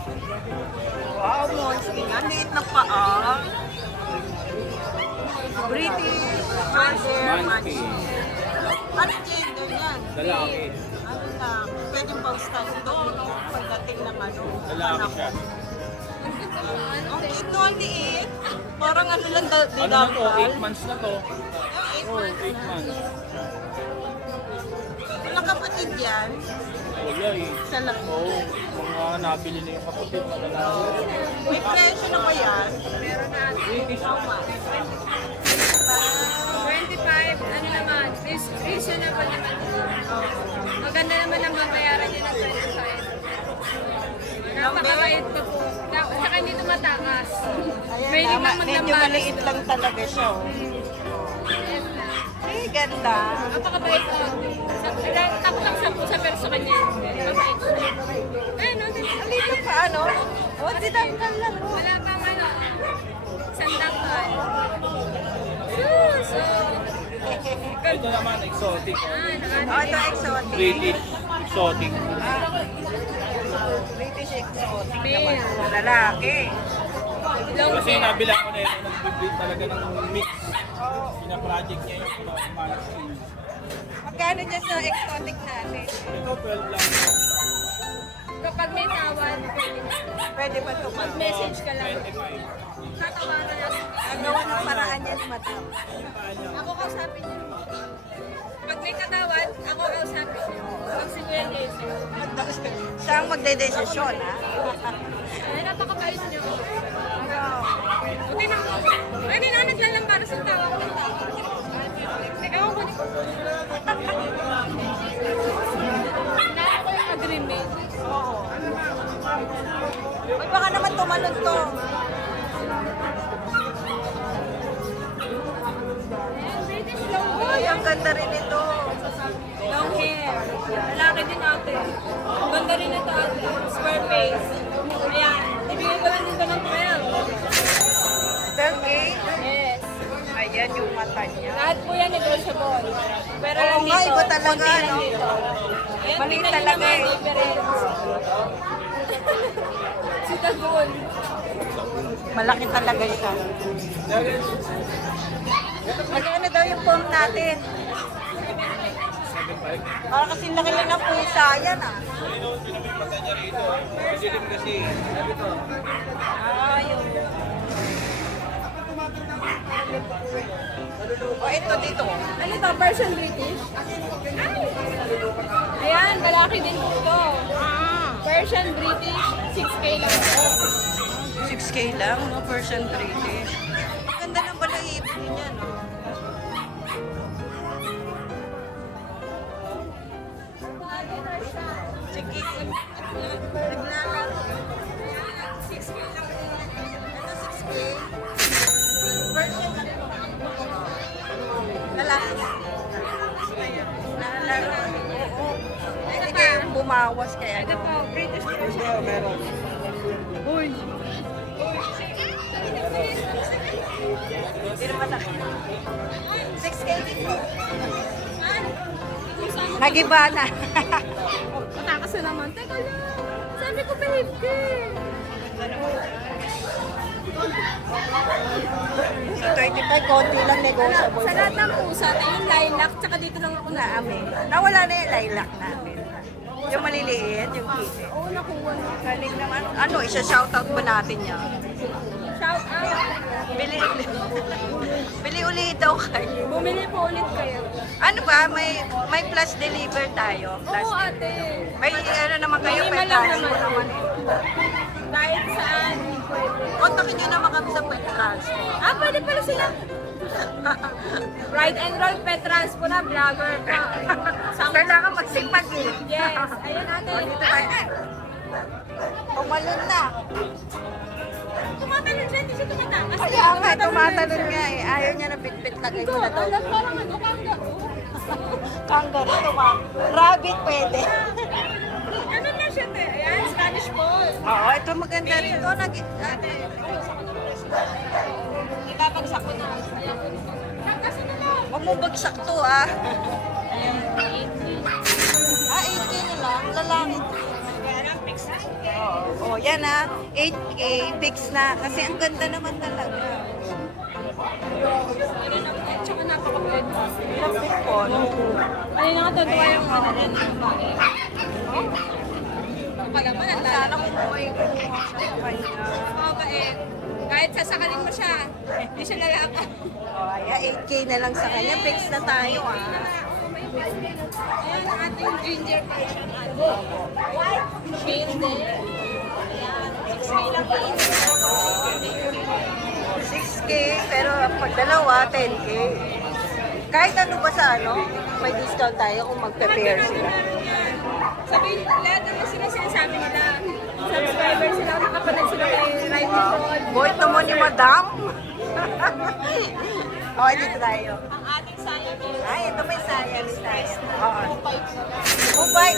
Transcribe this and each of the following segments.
Wow, Monski. Ang liit na paa. British Shorthair Monkey. Munchkin. Ano gender yan? Lalaki. Ano lang, pwedeng pang-stand doon, no? Pagdating ng ano. Lalaki siya. Ang cute no, ang liit. Parang ano lang, Ano na to? didapal. 8 months na to. Oh, 8 Oh, months 8 na. months. Walang kapatid yan. Wala eh. Isa lang. Oo. Mga nabili na yung kapatid. May presyo na ba yan? British. How much? 25, ano naman, reasonable naman. Maganda naman ang babayaran niya ng 25. Napakabait ko po. Saka hindi tumatakas. May Ayan, limang medyo maglambalas. maliit lang talaga siya. Oh. Yes na. Ay, ganda. Napakabait ko. Takot lang sa pero sa kanya. Mabait. Eh, no, Dito pa ano? Oh, didangkal lang. Oh. wala pang ano. Sandakan. So, Ito naman, exotic. Oh, ito exotic. British. Exotic. British exotic Male. naman. Lalaki. long Kasi hair. nabila ko na yun. Nag-breed talaga ng mix. Pina-project niya yung Monkey. Magkano dyan sa exotic natin? Ito 12 lang. Kapag may tawad, Pwede ba ito pa? message ka lang. 25. Tatawaran na. Gawa ng paraan yan, madam. Ako kausapin niyo. Pag may katawad, ako kausapin niyo. Pag si Kuya Jesse. Siya ang magdedesisyon, ha? Ay, napakabait niyo. Okay na. Ay, hindi na naglalang para sa tawa ko ng tawa. Ewan ko niyo. Nasa ko yung agreement. Oo. Uy, baka naman tumalon to. British long hair. Ay, ang ganda rin ito. Long hair. Lalaki din ate. Ang ganda rin ito ate. Square face. Ayan. Ibigay ko lang dito ng 12. 12K? Yes. Ayan yung mata niya. Lahat po yan negotiable. Pero Oo lang nga, dito, iba talaga, konti lang no? dito. Ayan, Maliit tingnan niyo talaga naman, eh. difference. Si Tagul. Malaki talaga siya. Magkano daw yung phone natin? Para kasi laki lang ng pusa yan, ah. Dilim kasi. Ah, yun. O, ito dito. Ano to? Persian British? Ayan, malaki din ito. Persian British, 6K lang. 6K lang, no? Persian British. Ganda ng balahibo niya, no? Sige. Naglalaro. 6K lang. Ito 6K. Persian. Lalaki. Nalaro. Oo. Sige, bumawas kaya. Ito po, British Persian. Uy. Pero malaki. 6K dito. Nagiba na. Matakas na naman. Teka lang. Sabi ko, behave ka. Sa 25, konti lang negotiable. Sa lahat ng pusa, yung lilac, tsaka dito lang ako na. Namin. Nawala na yung lilac namin. Yung maliliit, yung kite. Oo, nakuha na. Galing naman. Ano, isa-shoutout ba natin yan? Shout out. Bili ulit. Bili ulit daw kayo. Bumili po ulit kayo. Ano ba? May plus deliver tayo. Plus Oo, ate. May ano naman kayo, Minimal pet lang transfer naman. naman. Kahit saan. Kontakin nyo naman kami sa pet transfer. Ah, pwede pala sila. Ride and roll pet transpo na, vlogger ka. Kailangan magsipag eh. Yes. Ayun ate. O, dito tayo. Tumalon na. Tumatalon siya, hindi siya tumatakas. Kaya nga, tumatalon nga eh. Ayaw niya na bitbit lagay mo na daw. Alam, parang ano, kangaroo. Kangaroo, rabbit pwede. Ano na siya, te? Ayan, Spanish Fold. Oo, ito maganda rin ito. Ate, Ibabagsak ko na. Ayan. Kasi na lang. huwag mo bagsak to ah. Ayan, 18. Ah, 18 na lang. Lalaki. Kaya lang, fix na. Oo, yan ha. 8K, fix na. Kasi ang ganda naman talaga. Ano naman, tsaka napaka-blend. Hirap din po, no? Kanina nga tutuwa yung ano rin, yung babae. Pala mo, ang Sana kung buhay ko sa kanya. mabait. Kahit sasakalin mo siya, hindi siya lalaka. Oh, ayan, 8K na lang sa kanya. Fix na tayo, ah. Ayan ang ating ginger version. Shade din. Ayan, 6K lang din. 6K, pero pag dalawa, 10K. Kahit ano ba sa ano, may discount tayo kung magpe-pair sila. Sabihin, lahat naman sila sinasabi nila. Subscriber sila, nakapanood sila kay Ryan Paul. Boy, mo ni Madam. Okay, dito tayo. Ang ating Siamese. Ay, ito may science tayo. Oo. Kupay.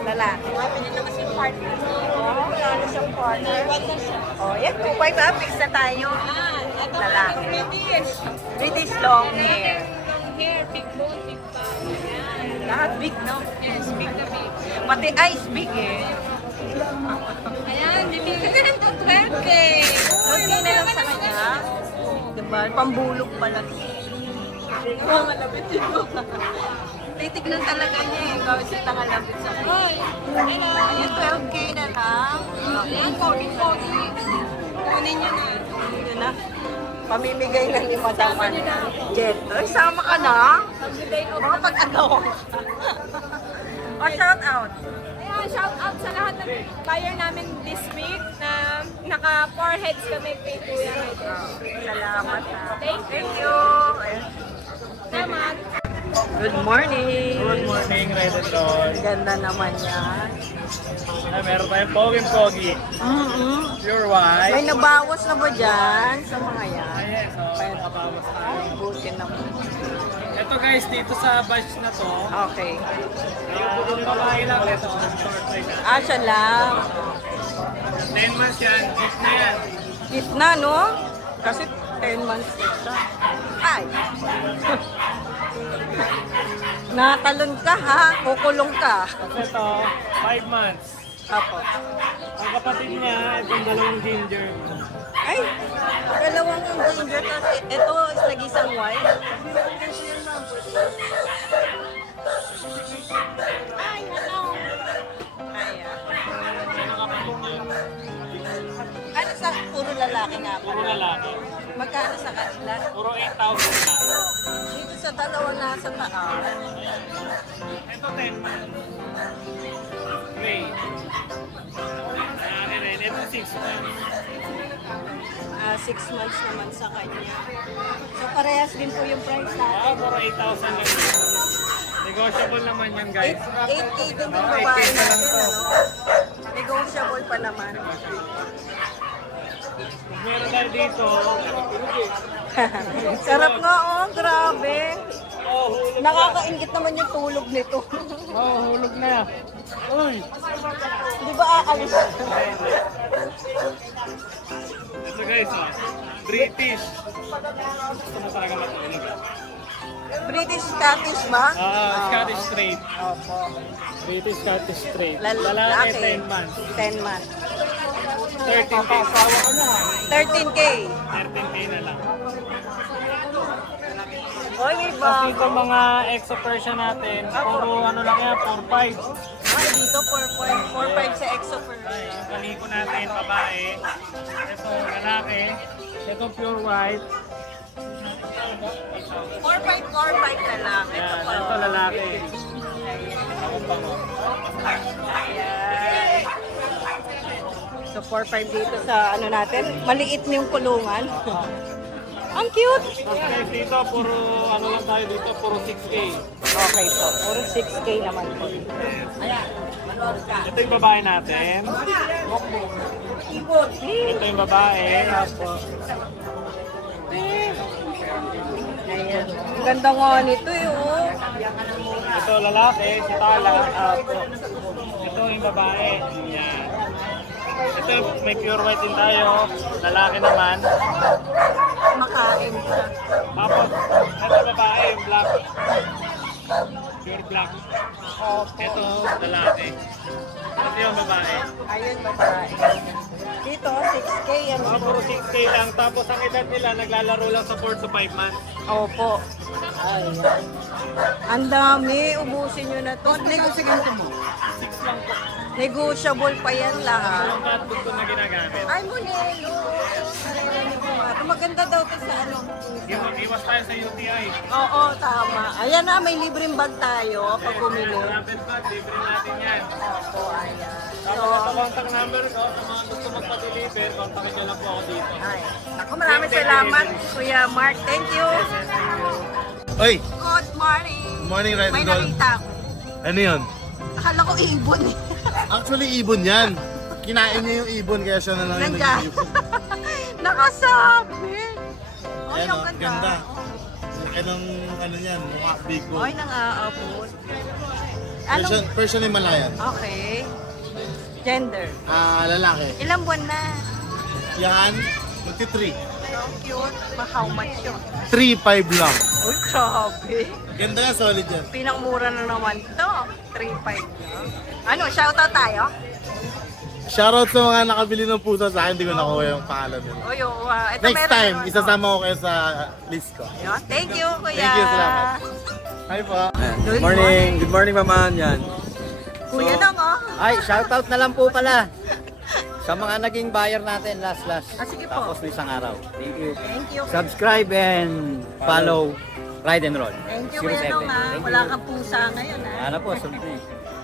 Lalaki. Pinili na kasi yung partner mo. Oo, lalo siyang partner. Iwan na siya. Oh, yan, kupay ba? Fix na tayo. Ito Lalaki. ang British. British long hair. Long hair, big bone, big back. Ayan. Lahat big, no? Yes, big na big. Pati eyes big eh. Ayan, bibigyan ka rin ng 12K. Okay na lang sa kanya. Diba? Pambulok pala. Oo, malapit yun. Titignan talaga niya eh. Gawin siya tangalapit sa kanya. Hoy, hello. Ayan, 12K na lang. Ayan, pogi-pogi. Kunin nyo na. Yun na. Pamimigay na ni Madam Jet. Ay, sama ka na. Pag-day off Mga pag-agaw. O, shout out. Ayan, shout out sa lahat ng buyer namin this week na naka 4 heads kami kay Kuya. Salamat. Thank you. Thank you. Ayan. Salamat. Good morning. Good morning, Red and Roll. Ganda naman yan. Meron tayong Pogi. Pure white. May nabawas na ba dyan sa mga yan? Yes, may nakabawas tayo. Ay, buti naman. Ito guys, dito sa batch na to, Okay. ang babae lang, ito, short size yan. Ah, siya lang. 10 months yan, gift na yan. Gift na, no? Kasi 10 months na siya. Ay! Natalon ka ha, kukulong ka. Kasi ito, 5 months. Apo. Ang kapatid niya, itong dalawang ginger. Ay! Dalawang ginger kasi ito is nag-isang white. Ay, ano? Ayan. Yan ang kapatid niya. Ano sa puro lalaki nga po? Puro lalaki. Magkano sa kanila? Puro 8,000 na. Dito sa dalawa nasa taas. Ito 10 months. Gray. Lalaki rin. Ito 6 months. 6 months naman sa kanya. So parehas din po yung price natin. Puro 8,000 lang. Negotiable naman yan guys. 8K din yung Oo, babae 8K na lang natin. to. Ano? Negotiable pa naman. Meron tayo dito. Sarap nga oh, grabe. Nakakaingit naman yung tulog nito. Hulog na. Uy! Di ba aalis? Ito guys, British. Gusto mo talaga matulog. British Scottish ba? Scottish Straight. Opo. British Scottish Straight. Lalaki. 10 months. 10 months. 13K. Sawa ko na. 13K. 13K na lang. Oy, iba. Tapos dito mga exo Persian natin, puro ano lang yan, 4-5. Ay, dito 4.45 sa Exo per. Yung kaliko natin, babae. Ito, lalaki. Ito pure white. 4.45 na lang. Ito Yan, po. ito lalaki. Ako pa mo. Ayan. So 4.5 dito sa ano natin. Maliit na yung kulungan. Ang cute! Tapos guys, dito, puro ano lang tayo dito, puro 6K. Okay po. Puro 6K naman po. Ito yung babae natin. Ito yung babae. Ayan. Ang ganda nga nito eh. Oh. Ito lalaki, si Tala. Ito yung babae. Yan. Ito may pure white din tayo. Lalaki naman. Makain siya. Tapos, ito babae, yung black. Pure black. Ito, lalaki. Ito lang babae. Ayun, babae. Dito, 6K yan. Mga puro 6K lang. Tapos ang edad nila, naglalaro lang sa 4 to 5 months. Opo. Ayan. Ang dami. Ubusin nyo na to. Negotiable pa yan lahat. Ang catbook ko na ginagamit. Ay, Monelo. Maganda daw to sa ano. Iwas tayo sa UTI. Oo, tama. Ayan na, may libreng bag tayo pag bumili. Travel bag, libre natin yan. Opo, ayan. Tapos ito contact number ko, sa mga gusto magpa-deliver, kontakin nyo lang po ako dito. Ay. Ako, maraming salamat, Kuya Mark. Thank you. Oy, Good morning. morning, Red May and Gold. nakita ako. Ano yun? Akala ko ibon eh. Actually, ibon yan. Kinain niya yung ibon kaya siya na lang yung Nandiyan. nag-ibon. Nakasabi. Ay, Ayan, ang oh, ganda. ganda. Laki ng ano yan, mukha big Ay, bone. nang-aapon. Anong, Persian Himalayan. okay. Gender. Lalaki. Ilang buwan na? Yan, magti-3. So cute. How much yun? 3.5 lang. Uy, grabe. Ganda yan, solid yan. Pinangmura na naman to. 3.5 lang. Ano, shoutout tayo? Shoutout sa mga nakabili ng pusa sa akin, hindi ko nakuha yung pangalan nila. Uy, ito Next meron time, naman, isasama ko kayo sa list ko. Yun. Thank you, kuya. Thank you, salamat. Hi po. Good Good morning, Mama. Yan. Kuya So, nang, oh. Ay, shoutout na lang po pala sa mga naging buyer natin last. Ah, sige po. Tapos na isang araw. Thank you. Thank you. Subscribe and follow Ride and Roll. Thank you, kuya nang, ha. Thank Wala you. kang pusa ngayon, ha. Ano po, sunod.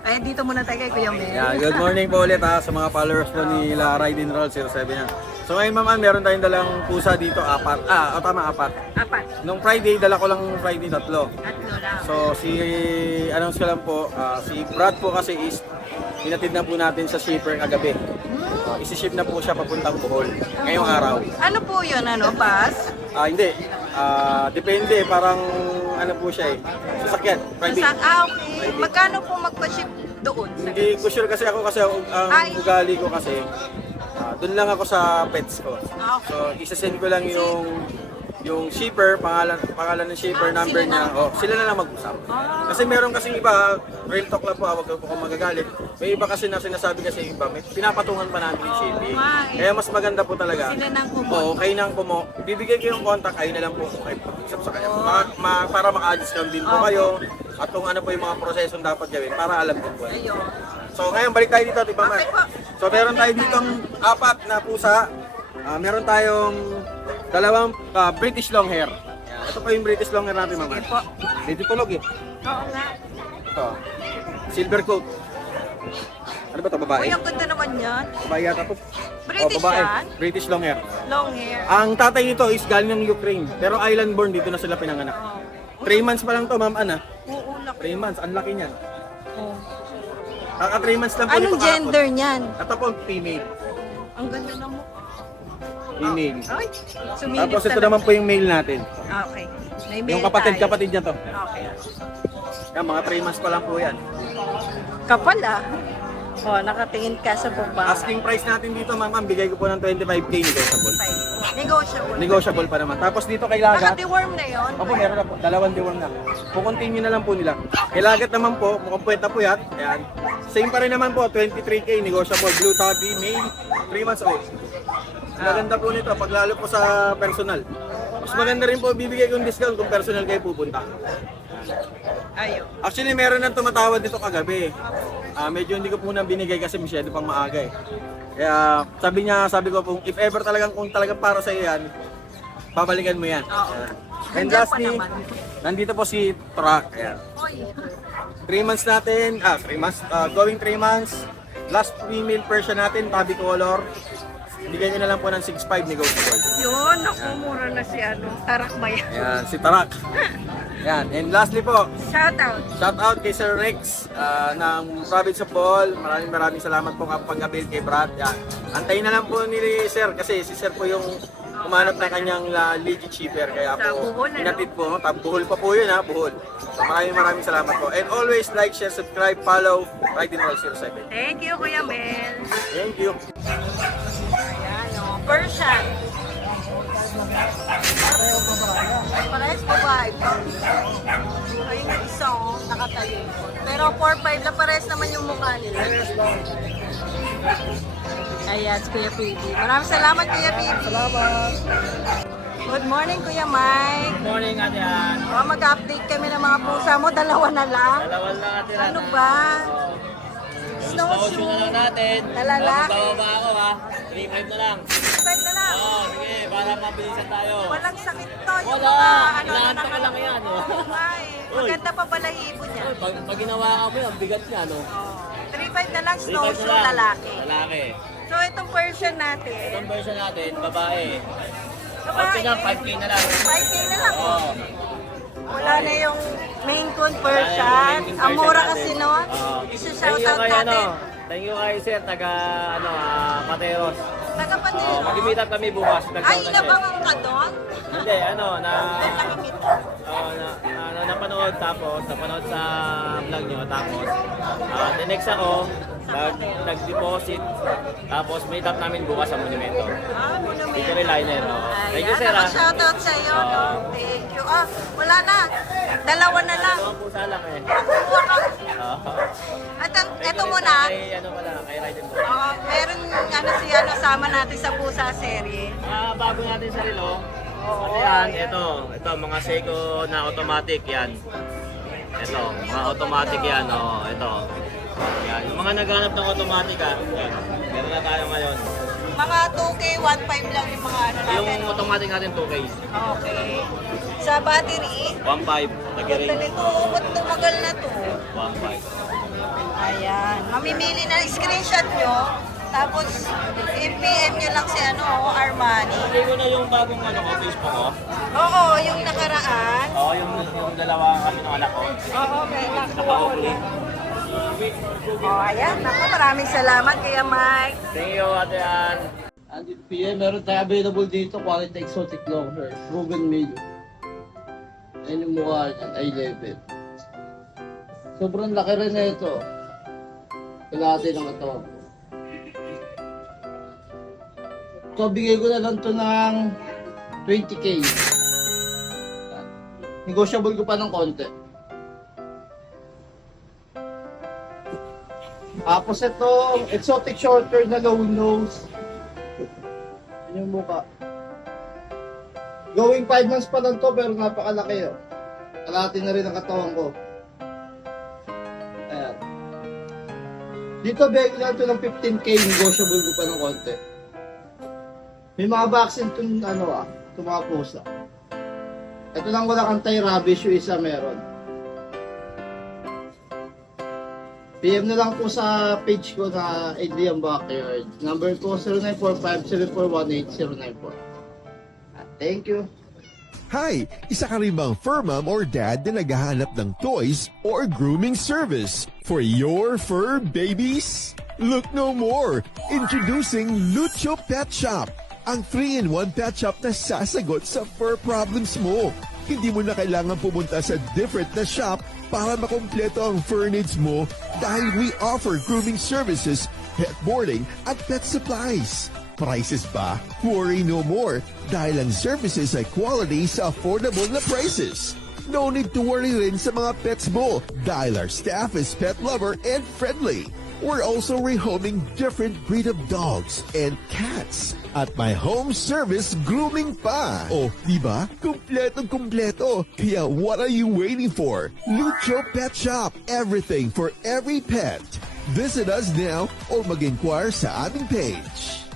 Ay, dito muna tayo kay Kuya Mel. Yeah, good morning po ulit sa mga followers po nila Ride and Roll 07 yan. So ngayon Ma'am, meron tayong dalang pusa dito, 4. Apat. Apat. Nung Friday, dala ko lang Friday 3. Tatlo lang. So announce ko lang po, si Brad po kasi is hinatid na po natin sa shipper kagabi. Isi-ship na po siya papuntang Bohol ngayong araw. Ano po yun, ano, bus? Hindi. Depende, parang ano po siya sasakyan, private. Okay. Magkano po magpa-ship doon? Hindi ko sure kasi ako kasi ang Ay. ugali ko kasi doon lang ako sa pets ko. Okay. So isa-send ko lang yung shipper, pangalan ng shipper, number sila niya. na. Sila na lang mag-usap. Kasi meron kasi iba, real talk lang po, wag po akong magagalit. May iba kasi na sinasabi kasi iba, may pinapatungan pa natin yung shipping. my. Kaya mas maganda po talaga. Sila nang kumo. Oo, kayo nang kumo. Bibigay ko yung contact, kayo na lang po kung kayo pag-usap sa kanya. Para maka-discount din po kayo. At kung ano po yung mga prosesong dapat gawin para alam ko po. Ayun. So ngayon balik tayo dito, Tipa Mar. Okay po. So meron tayo ditong 4 na pusa. Meron tayong 2 British Longhair. Ito po yung British Longhair natin, Mama. Sige po. Dito tulog eh. Oo nga. Ito. Silver coat. Ano ba ito, babae? Uy, ang ganda naman yan. Babae yata to. British babae. yan? British Longhair. Long hair. Ang tatay nito is galing ng Ukraine. Pero island born, dito na sila pinanganak. 3 months pa lang to, Ma'am Ana. Oo, laki. 3 months, ang laki niyan. Oh. Kaka 3 months lang po Anong nito kahapon. gender niyan? Ito po, female. Ang ganda ng mukha. Female. Ay, sumilip Tapos ito talaga. naman po yung male natin. Okay. May Yung mail tayo. kapatid niya to. Okay. Yan, mga 3 months pa lang po yan. Kapal ah. Oh, nakatingin ka sa baba. Asking price natin dito, ma'am, bigay ko po ng 25k negotiable. Negotiable. Negotiable pa naman. Tapos dito kay Lagat, Naka-deworm na yun. opo, meron na po, 2 deworm na. Kukontinue na lang po nila. Kay Lagat naman po, mukhang puwet na po yan. Ayan. Same pa rin naman po, 23k negotiable. Blue tabby, male, 3 months old. Maganda po nito, pag lalo po sa personal. Mas maganda rin po bibigay kong discount kung personal kayo pupunta. Ayun. Actually, meron nang tumatawad dito kagabi. Medyo hindi ko po na binigay kasi masyado pang maaga eh. Kaya sabi ko po, if ever talagang kung talagang para sa iyo yan, babalikan mo yan. Oo. Ayan. And Nandiyan pa lastly, naman. nandito po si Truck. Ayan. Oy. 3 months natin, 3 months, going 3 months. Last female Persian natin, tabby color. Bigyan nyo na lang po ng 6.5 negotiable. Yun, nakumura na si ano, Tarak Bayan. Ayan, si Tarak. Ayan, and lastly po, Shout out. shout out kay Sir Rex ng Province of Bohol. Maraming salamat po kapag-avail kay Brad. Yan. Antayin na lang po ni Sir kasi si Sir po yung umanap ng kanyang legit shipper. Kaya Sa po, Bohol, ano? inatid po. Bohol pa po yun ha, Bohol. So maraming salamat po. And always like, share, subscribe, follow, Ride and Roll 07. Thank you, Kuya Mel. Thank you. Ayan o, Persian. Parehas babae pa. Ayun yung isa o, nakatayo. Pero 4-5 na parehas naman yung mukha nila. Ayan, si Kuya Pidi. Maraming salamat, Kuya Pidi. Salamat! Good morning, Kuya Mike. Good morning, Ate Ann. Mag-update kami ng mga pusa mo. Dalawa na lang. Dalawa lang, Ate Ann. Ano ba? Snowshoe na lang natin. Lalaki. Bababa ako ha. 3-5 na lang. Pwede na lang. Oo, sige, para mabilisan tayo. Walang sakit to. Yung Wala. mga Inaanta ka lang yan, oh. Ay, maganda pa pala hibo niya. Pag ginawa ka mo yan, bigat niya, no? 3.5 na lang, 3-5 snowshoe, na lang. lalaki. Lalaki. So, itong version natin, Itong version natin, babae. babae, Okay na, 5K na lang. 5K na lang. Oo. Wala na yung main coon Wala na version. yung main Ang mura version kasi natin. nun. Oo. Isa-shoutout Thank you kay, natin. Thank you kay Sir, taga, Materos. Taga-Patero. Mag-meet up kami bukas. Ay, Nag-count na siya. inabangan ka doon? Hindi, Nakimit ka. napanood napanood sa vlog nyo, tapos the next ako, nag-deposit, tapos meet up namin bukas sa Monumento. Monumento. Dito rin liner, oh. Thank you, Sir, Ayan, shoutout sa iyo, no? Thank you. Wala na. Dalawa na lang. Dalawang pusa lang eh. Kukuha ka. Oo. At Thank ito you rin muna. Kay, pala, kay Raiden mo. Meron sama natin sa pusa serye. Bago natin sa relo, ano yan, ito, mga Seiko na automatic yan. Ito, mga automatic yan, oh, ito. Yan, yung mga naghanap ng automatic yan, meron na tayo ngayon. Mga 2K, 1.5 lang yung mga natin. Yung automatic natin 2K, Okay. Sa battery, 1.5, ganda nag-ring, nito. Ba't tumagal na to? 1.5. Ayan. Mamimili na screenshot nyo. Tapos, i-PM nyo lang si Armani. Hindi ko na yung bagong Facebook ko. Oo, yung nakaraan. Oo, yung dalawa kami ng anak ko. Oo, may Naka-operate. ayan. Naku, maraming salamat Kuya Mike. Thank you, Ate Ann. Andit PM, meron tayo available dito, quality exotic long hair, proven male. Ayan yung mukha niyan, eye level. Sobrang laki rin na ito. Kalahati ng ito. So, bigay ko na lang to ng 20K. Negotiable ko pa ng konti. Tapos ito, exotic shorter na low nose. Yan yung mukha. Going 5 months pa lang to pero napakalaki oh. Kalahati na rin ang katawan ko. Ayan. Dito bigay ko na ito ng 15K, negotiable ko pa ng konti. May mga vaccine itong itong mga pusa. Ito lang walang anti-rabies, yung isa meron. PM na lang po sa page ko na Adrian Backyard. Number ko 0945-7418094. Thank you. Hi! Isa ka rin bang fur mom or dad na naghahanap ng toys or grooming service for your fur babies? Look no more! Introducing Lucho Pet Shop, ang 3-in-1 pet shop na sasagot sa fur problems mo. Hindi mo na kailangan pumunta sa different na shop para makompleto ang fur needs mo dahil we offer grooming services, pet boarding at pet supplies. Prices ba? Worry no more dahil ang services ay quality sa affordable na prices. No need to worry rin sa mga pets mo dahil our staff is pet lover and friendly. We're also rehoming different breed of dogs and cats at my home service grooming pa. Oh, diba? Kumpletong-kumpleto. Kaya what are you waiting for? Lucho Pet Shop. Everything for every pet. Visit us now or mag-inquire sa aming page.